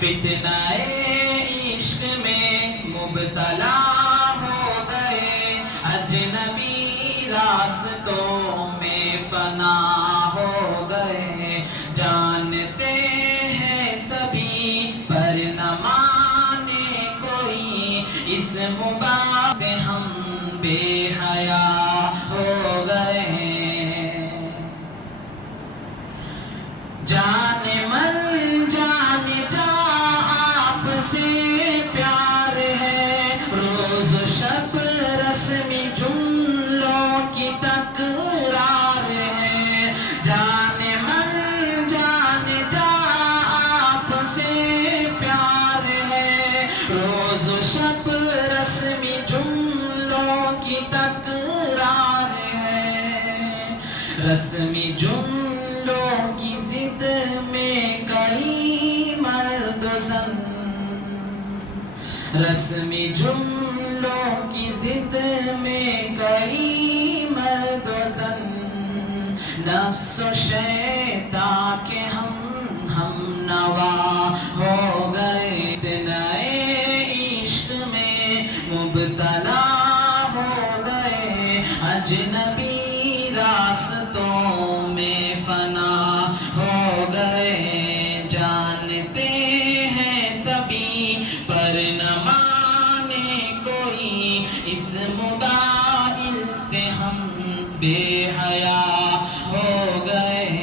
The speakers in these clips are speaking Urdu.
فتنہ عشق میں مبتلا ہو گئے، اجنبی راستوں میں فنا ہو گئے، جانتے ہیں سبھی پر نہ مانے کوئی، اس مباح سے ہم بے حیا ہو گئے۔ جان من جان جا آپ سے پیار ہے، روز و شب رسمی جملوں کی تکرار ہے، جان من جان جا آپ سے پیار ہے، روز و شب رسمی جملوں کی تکرار ہے، رسمی جملوں کی ضد میں کئی مرد و زن، رسمی جملوں کی ضد میں کئی مرد و زن، نفس و شیطان کے ہم نوا ہو گئے، فتنہ عشق میں مبتلا ہو گئے، اجنبی راستوں میں فنا ہو گئے، جانتے ہیں سبھی پر نہ مانے کوئی، اس موبائل سے ہم بے حیا ہو گئے۔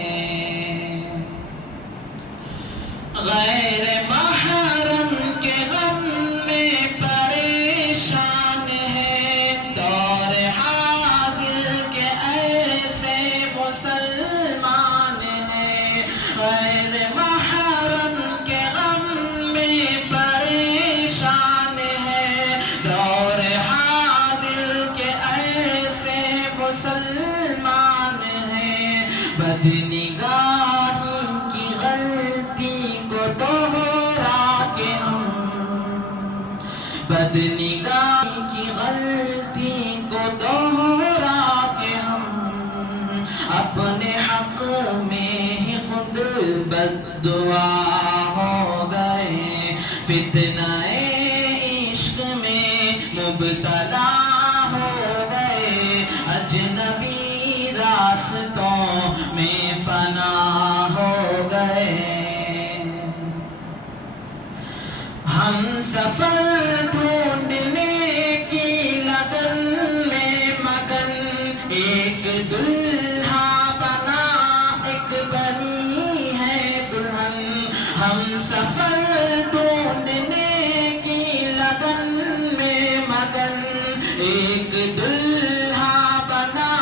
غیر محرم کے غم میں پریشان ہے، دور حاضر کے ایسے مسلمان ہیں، غیر محرم کے غم میں پریشان ہے، دور حاضر کے ایسے مسلمان ہیں، بدنگاہی کی غلطی کو دوہرا کے ہم، بدنگاہی کی غلطی کو دوہرا کے ہم، اپنے حق میں ہی خود بددعا ہو گئے، فتنہ عشق میں مبتلا ہو گئے، اجنبی راستوں میں فنا ہو گئے، ہم سفر ڈھونڈنے کی لگن میں مگن، ایک دلہا بنا ایک بنی ہے دلہن، ہم سفر ڈھونڈنے کی لگن میں مگن، ایک دلہا بنا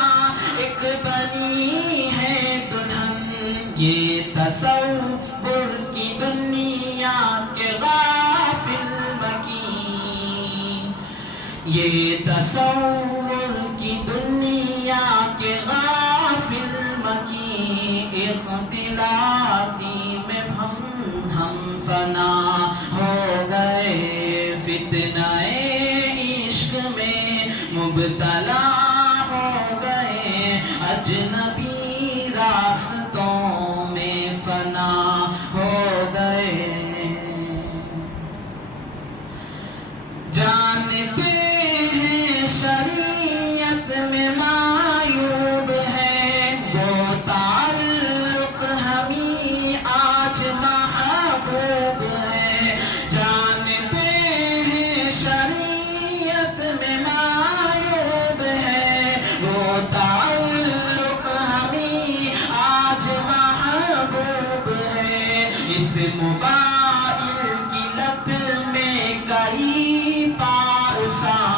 ایک بنی ہے دلہن، یہ تصور کی دنیا کے غافل مکین، یہ تصور کی دنیا کے غافل مکین، اختلاطی میں ہم فنا ہو گئے، فتنہ عشق میں مبتلا ہو گئے، اجنبی راستوں میں فنا ہو گئے، جانتے ہیں شریعت میں معیوب ہے، وہ تعلق ہمیں آج محبوب ہے، جانتے ہیں شریعت میں معیوب ہے، وہ تعلق ہمیں آج محبوب ہے، اس موبائل کی لت میں کئی پارساں،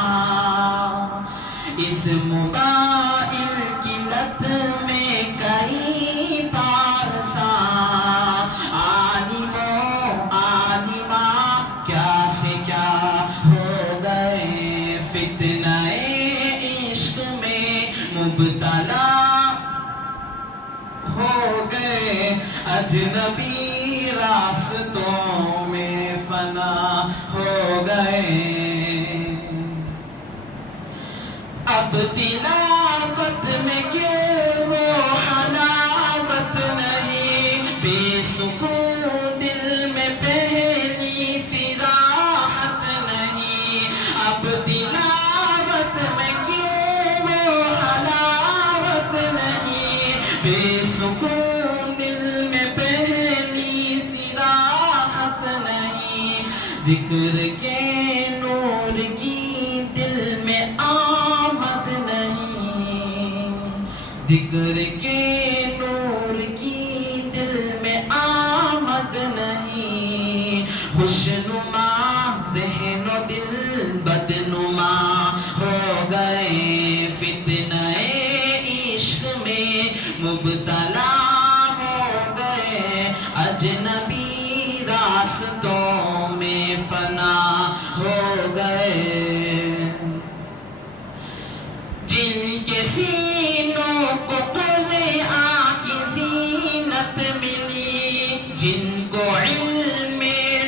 اس موبائل کی لت میں کئی پارساں، عالم و عالمہ کیا سے کیا ہو گئے، فتنہ عشق میں مبتلا ہو گئے، اجنبی راستوں میں فنا ہو گئے، اب تلاوت میں کیوں وہ حلاوت نہیں، بے سکون دل میں پہلے ذکر کے نور کی دل میں آمد نہیں، ذکر کے نور کی دل میں آمد نہیں، خوشنما ذہن و دل بدنما ہو گئے، فتنہ عشق میں مبتلا ہو گئے، اجنبی راستوں میں فنا ہو گئے، جن کے سینوں کو قرآن کی زینت ملی، جن کو علم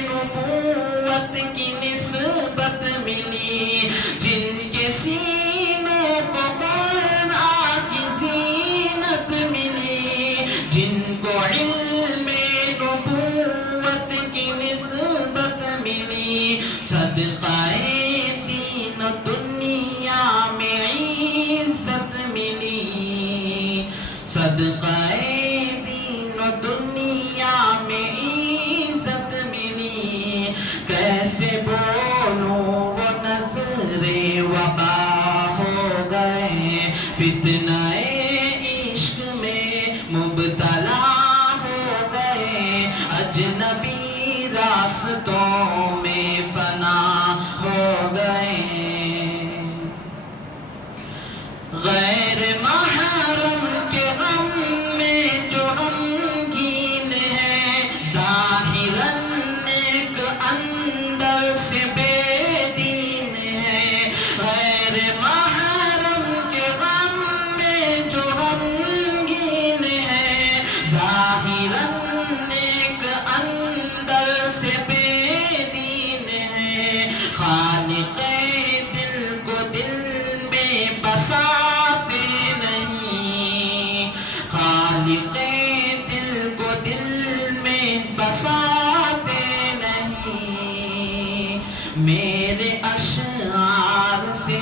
نبوت کی نسبت ملی، جن کے سینوں کو قرآن کی زینت ملی، جن کو علم نبوت کی نسبت ملی، صدقہ دین و دنیا میں عزت ملی، صدقہ دین و دنیا میں عزت ملی، کیسے بولوں وہ نظر وبا ہو گئے، فتنہ عشق میں مبتلا ہو گئے، اجنبی راستوں میں فنا ہو گئے، غیر محرم کے غم میں جو غمگین ہے، ظاہراً نیک اندر سے بے دین ہے، غیر محرم کے غم میں جو غمگین ہے، ظاہراً نیک اندر سے بے دین ہے، خالق دل کو دل میں بساتے نہیں، خالق دل کو دل میں بساتے نہیں، میرے اشعار سے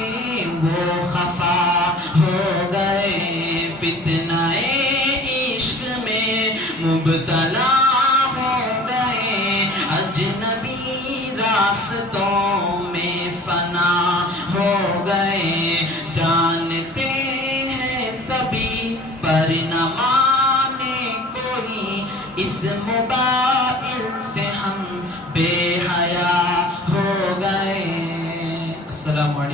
وہ خفا ہو گئے، فتنہ عشق میں مبتلا ہو گئے، اجنبی راستوں میں فنا ہو گئے، جانتے ہیں سبھی پر نہ مانے کوئی، اس موبائل سے ہم بے حیا ہو گئے۔ السلام علیکم۔